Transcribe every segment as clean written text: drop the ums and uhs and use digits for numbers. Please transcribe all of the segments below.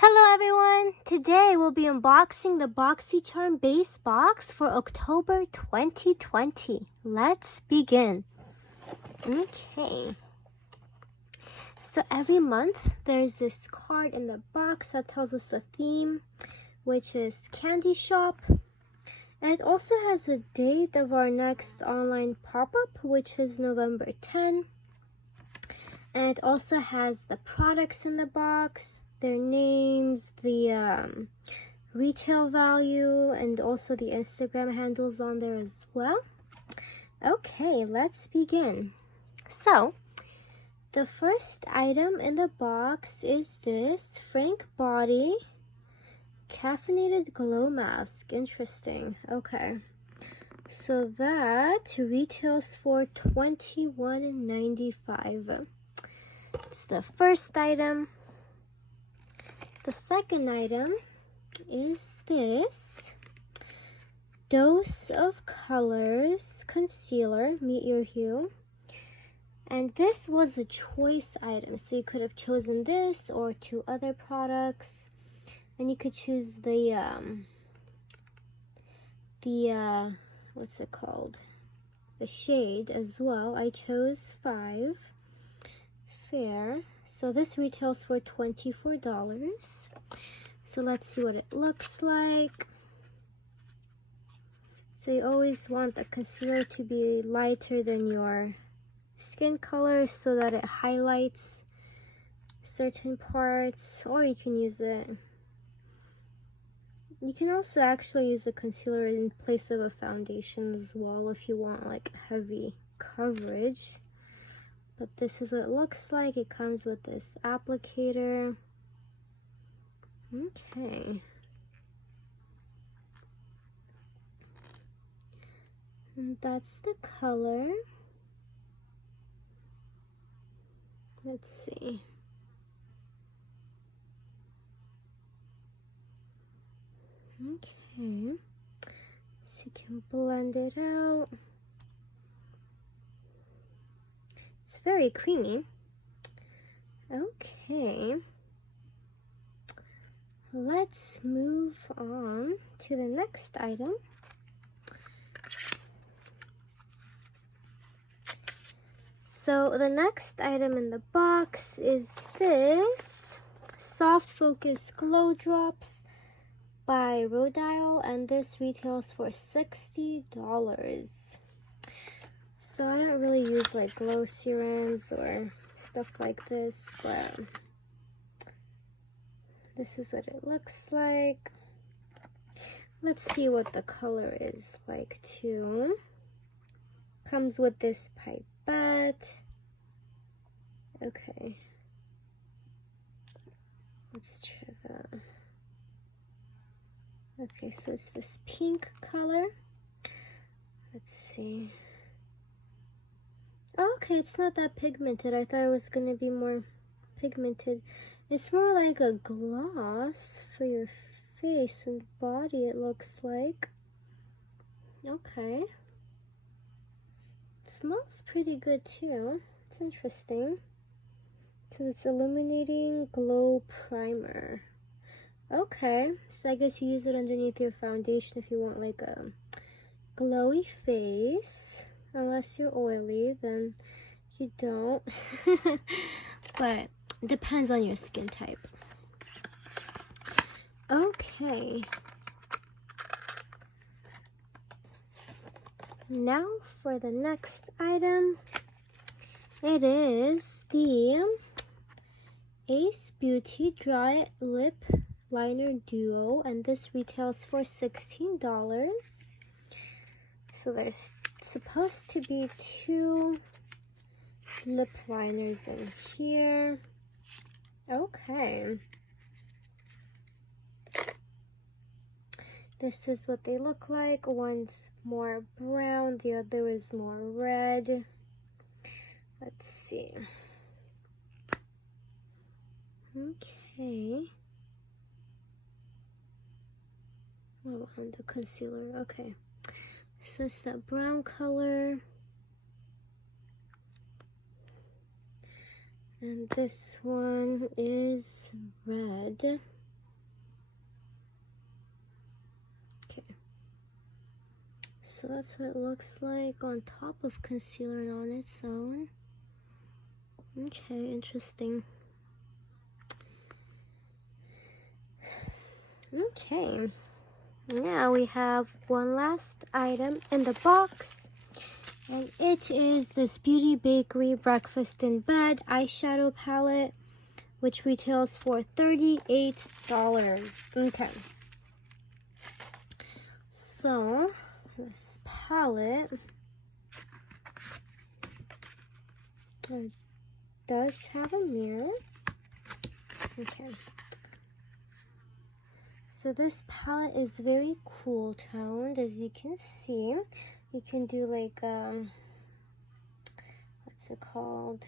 Hello everyone! Today we'll be unboxing the Boxycharm base box for October 2020. Let's begin. Okay. So every month there's this card in the box that tells us the theme, which is Candy Shop. And it also has a date of our next online pop-up, which is November 10. And it also has the products in the box, their names, the retail value, and also the Instagram handles on there as well. Okay, let's begin. So, the first item in the box is this Frank Body Caffeinated Glow Mask. Interesting. Okay. So that retails for $21.95. It's the first item. The second item is this Dose of Colors Concealer, Meet Your Hue. And this was a choice item, so you could have chosen this or two other products. And you could choose the what's it called? The shade as well. I chose 5. Fair. So this retails for $24. So let's see what it looks like. So you always want the concealer to be lighter than your skin color so that it highlights certain parts, or you can use it. You can also actually use the concealer in place of a foundation as well if you want like heavy coverage. But this is what it looks like. It comes with this applicator. Okay. And that's the color. Let's see. Okay. So you can blend it out. It's very creamy. Okay. Let's move on to the next item. So the next item in the box is this Soft Focus Glow Drops by Rodial, and this retails for $60. So I don't really use like glow serums or stuff like this, but this is what it looks like. Let's see what the color is like too. Comes with this pipette. Okay. Let's try that. Okay, so it's this pink color. Let's see. Okay, it's not that pigmented. I thought it was going to be more pigmented. It's more like a gloss for your face and body, it looks like. Okay. It smells pretty good too. It's interesting. So it's Illuminating Glow Primer. Okay, so I guess you use it underneath your foundation if you want like a glowy face. Unless you're oily, then you don't. But it depends on your skin type. Okay. Now for the next item. It is the Ace Beauty Dry Lip Liner Duo, and this retails for $16. So there's supposed to be 2 lip liners in here. Okay. This is what they look like. One's more brown, the other is more red. Let's see. Okay. Oh, and the concealer. Okay. So it's that brown color. And this one is red. so that's what it looks like on top of concealer and on its own. Okay, interesting. Okay, now we have one last item in the box, and it is this Beauty Bakery Breakfast in Bed eyeshadow palette, which retails for $38. Okay, so this palette does have a mirror. Okay, so this palette is very cool toned, as you can see. You can do like what's it called,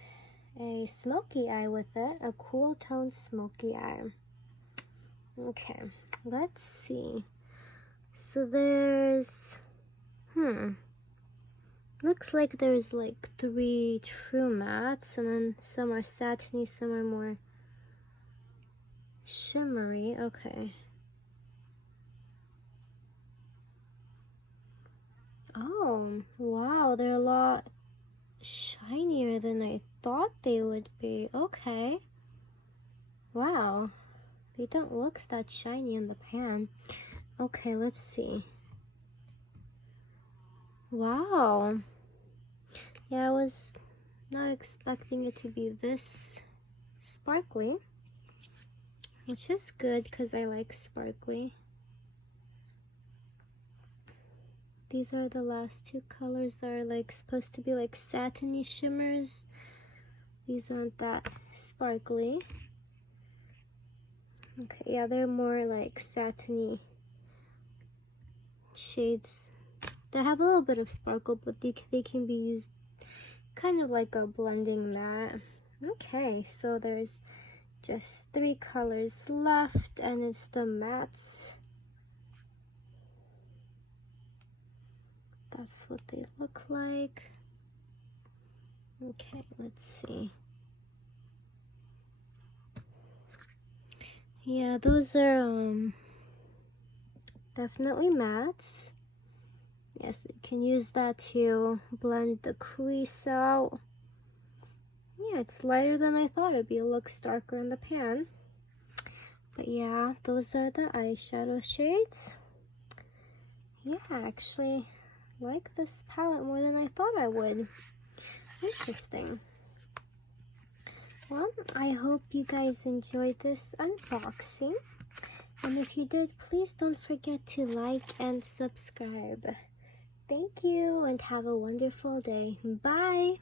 a smoky eye with it, a cool tone smoky eye. Okay, let's see. So there's looks like there's like 3 true mattes, and then some are satiny, some are more shimmery. Okay. Oh, wow, they're a lot shinier than I thought they would be. Okay. Wow. They don't look that shiny in the pan. Okay, let's see. Wow. Yeah, I was not expecting it to be this sparkly, which is good because I like sparkly. These are the last 2 colors that are like supposed to be like satiny shimmers. These aren't that sparkly. Okay, yeah, they're more like satiny shades. They have a little bit of sparkle, but they can be used kind of like a blending matte. Okay, so there's just 3 colors left, and it's the mattes. That's what they look like. Okay, let's see. Yeah, those are definitely mattes. Yes, you can use that to blend the crease out. Yeah, it's lighter than I thought it'd be. It looks darker in the pan. But yeah, those are the eyeshadow shades. Yeah, I actually like this palette more than I thought I would. Interesting. Well, I hope you guys enjoyed this unboxing. And if you did, please don't forget to like and subscribe. Thank you, and have a wonderful day. Bye!